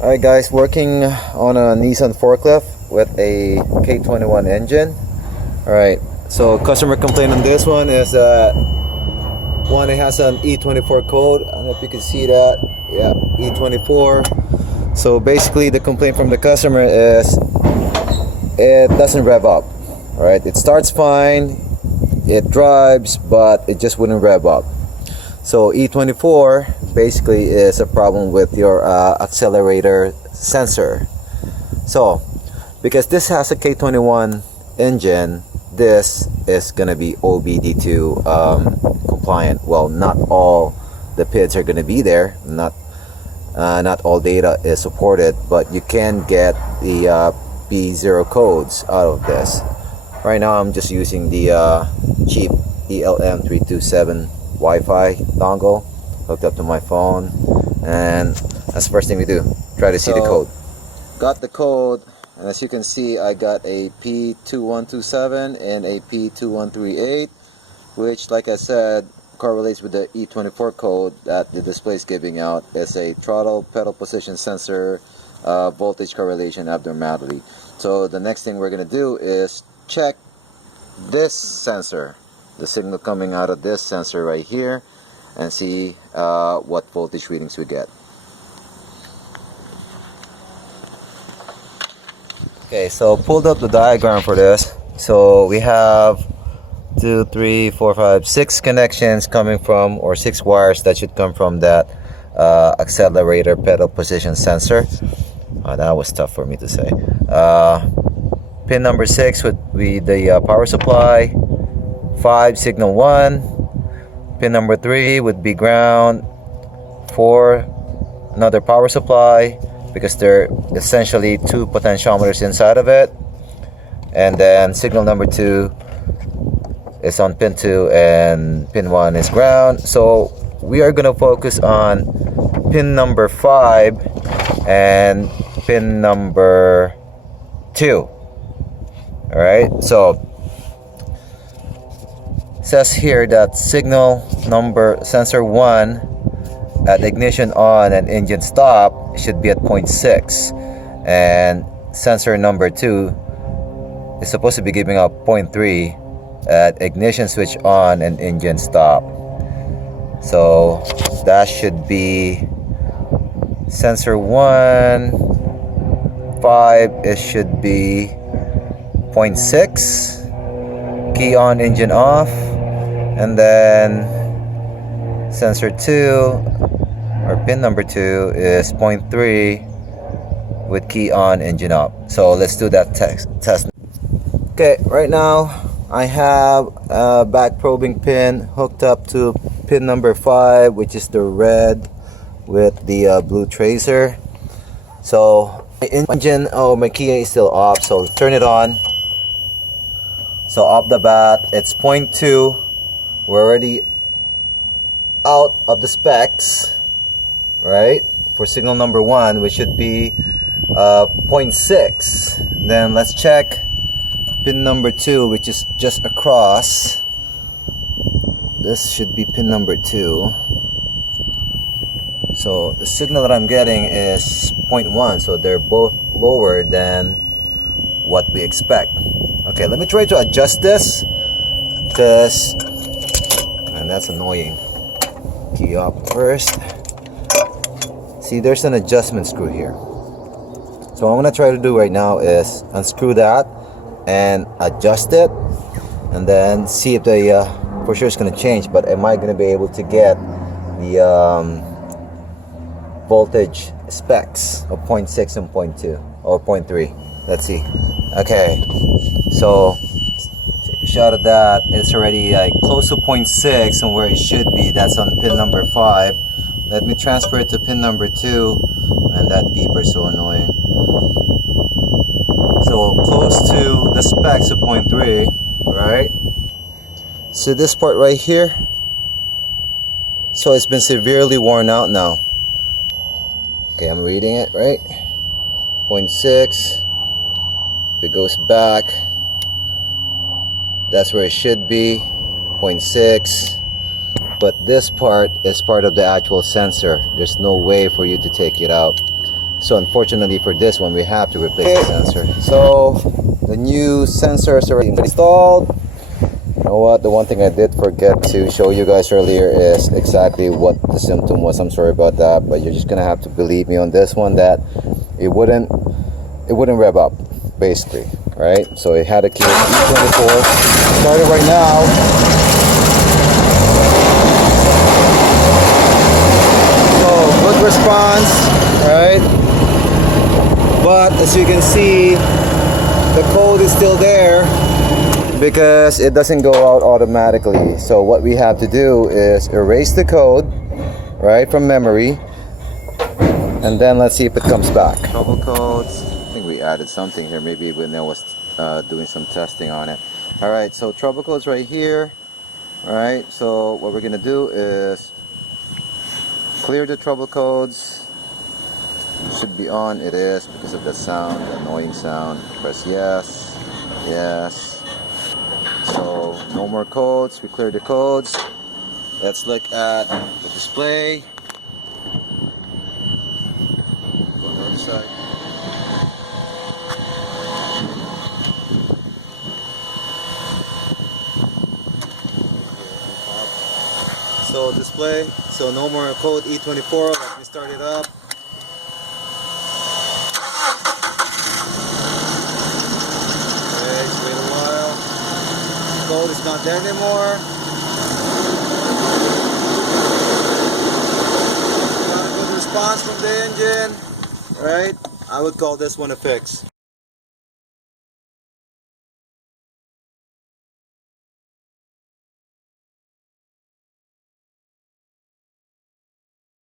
Alright guys, working on a Nissan forklift with a K21 engine. Alright, so customer complaint on this one is that one, it has an E-24 code. I don't know if you can see that. Yeah, E-24. So basically the complaint from the customer is it doesn't rev up. Alright, it starts fine, it drives, but it just wouldn't rev up. So E-24 basically is a problem with your accelerator sensor. So because this has a K21 engine, this is gonna be OBD2 compliant. Well, not all the PIDs are gonna be there, not all data is supported, but you can get the B0 codes out of this. Right now I'm just using the cheap ELM327 Wi-Fi dongle hooked up to my phone, and that's the first thing we do, try to see the code. Got the code, and as you can see I got a P2127 and a P2138, which, like I said, correlates with the E-24 code that the display is giving out. It's a throttle pedal position sensor voltage correlation abnormality. So the next thing we're going to do is check this sensor, the signal coming out of this sensor right here, and see what voltage readings we get. Okay, so pulled up the diagram for this. So we have 2, 3, 4, 5, 6 connections coming from, or 6 wires that should come from that accelerator pedal position sensor. That was tough for me to say. Pin number 6 would be the power supply. 5, signal 1. Pin number 3 would be ground. 4, another power supply, because there are essentially 2 potentiometers inside of it. And then signal number 2 is on pin 2 and pin 1 is ground. So we are going to focus on pin number 5 and pin number 2. Alright, so says here that signal number sensor 1 at ignition on and engine stop should be at 0.6, and sensor number 2 is supposed to be giving out 0.3 at ignition switch on and engine stop. So that should be sensor 1 5, it should be 0.6, key on, engine off. And then sensor 2, or pin number 2, is 0.3 with key on, engine up. So let's do that test. Okay, right now I have a back probing pin hooked up to pin number 5, which is the red with the blue tracer. So my engine, my key is still off, so turn it on. So off the bat, it's 0.2. We're already out of the specs, right? For signal number 1, which should be 0.6. Then let's check pin number 2, which is just across. This should be pin number 2. So the signal that I'm getting is 0.1, so they're both lower than what we expect. Okay, let me try to adjust this, because, and that's annoying. Key up first. See, there's an adjustment screw here. So what I'm gonna try to do right now is unscrew that and adjust it, and then see if the for sure it's gonna change. But am I gonna be able to get the voltage specs of 0.6 and 0.2 or 0.3? Let's see. Okay, so take a shot of that. It's already like close to 0.6 and where it should be. That's on pin number 5. Let me transfer it to pin number 2, and that beeper is so annoying. So close to the specs of 0.3, right? So this part right here, so it's been severely worn out now. Okay, I'm reading it right. 0.6. If it goes back, that's where it should be, 0.6. But this part is part of the actual sensor. There's no way for you to take it out. So unfortunately for this one, we have to replace the sensor. So the new sensors are installed. You know what, the one thing I did forget to show you guys earlier is exactly what the symptom was. I'm sorry about that, but you're just gonna have to believe me on this one, that it wouldn't rev up, basically, right? So it had a key E-24. Started right now. So good response, right? But as you can see, the code is still there because it doesn't go out automatically. So what we have to do is erase the code, right, from memory, and then let's see if it comes back. Trouble codes. I think we added something here, maybe when I was doing some testing on it. All right, so trouble codes right here. All right, so what we're gonna do is clear the trouble codes. Should be on. It is, because of the sound, the annoying sound. Press yes, yes. So no more codes. We cleared the codes. Let's look at the display. Go on the other side. So display. So no more code E-24. Let me start it up. Okay, just wait a while. Code is not there anymore. Got a good response from the engine. Alright, I would call this one a fix.